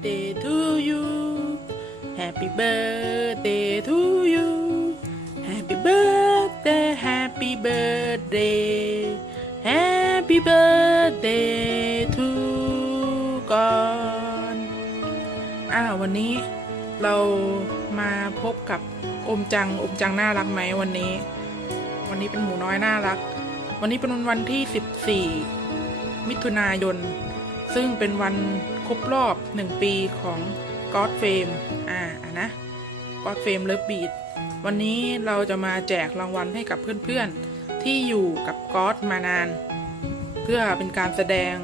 birthday to you Happy birthday to you Happy birthday Happy birthday Happy birthday to ก่อนอ่าวันนี้เรามาพบกับอมจังอมจังน่ารักไหมวันนี้ วันนี้เป็นหมูน้อยน่ารัก วันนี้เป็นวันที่ 14 มิถุนายน ซึ่งเป็นวันครบรอบหนึ่งปีของ God Fame อ่าอะนะ God Fame Love Beat วันนี้เราจะมาแจกรางวัลให้กับเพื่อนๆ ที่อยู่กับ God มานาน เพื่อเป็นการแสดง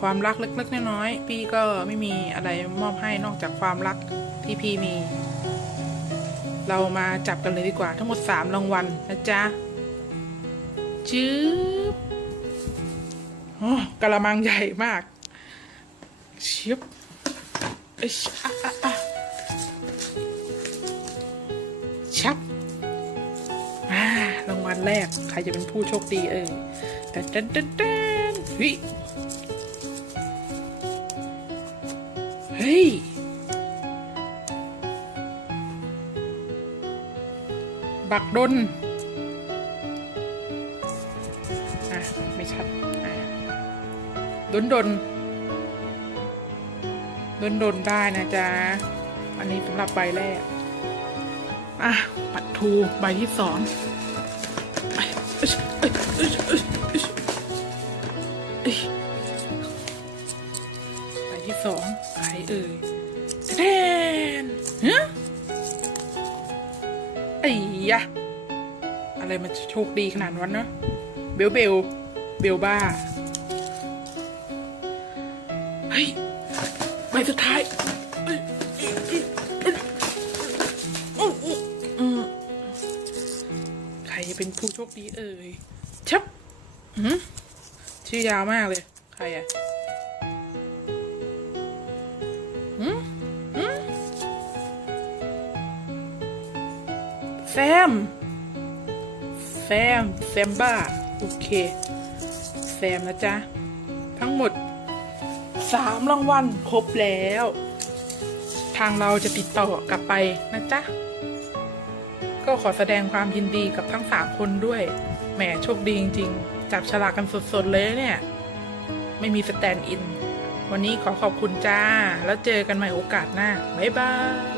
ความรักเล็กๆน้อยๆพี่ก็ไม่มีอะไรมอบให้นอกจากความรักที่พี่มี เรามาจับกันเลยดีกว่าทั้งหมด 3 รางวัลนะจ๊ะจื๊บโอ้ กระมังใหญ่มากชิบเอ้ยอะอะอะชับรางวัลแรก ใครจะเป็นผู้โชคดีเอ่ยเต้นเต้นเต้นเต้นเฮ้ยเฮ้ยบักดนอะ ไม่ชัด ดนดนดนดนได้นะจ๊ะ อันนี้สำหรับใบแรก อะ ปัดทูใบที่สองใบที่สองใครเอ่ยแทนฮะไอ้ยะ อะไรมันโชคดีขนาดนั้นเนอะเบลเบลเบลบ้า ฮ้ยใบสุดท้ายใครจะเป็นผู้โชคดีเอ่ยชับชื่อยาวมากเลย ใครอะแซม แซม แซมบ้า โอเค แซมนะจ๊ะ ทั้งหมด สามรางวัลครบแล้ว ทางเราจะติดต่อกลับไปนะจ๊ะ ก็ขอแสดงความยินดีกับทั้งสามคนด้วย แหมโชคดีจริงๆ จับฉลากกันสดๆเลยเนี่ย ไม่มีสแตนด์อิน วันนี้ขอขอบคุณจ้า แล้วเจอกันใหม่โอกาสหน้า บ๊ายบาย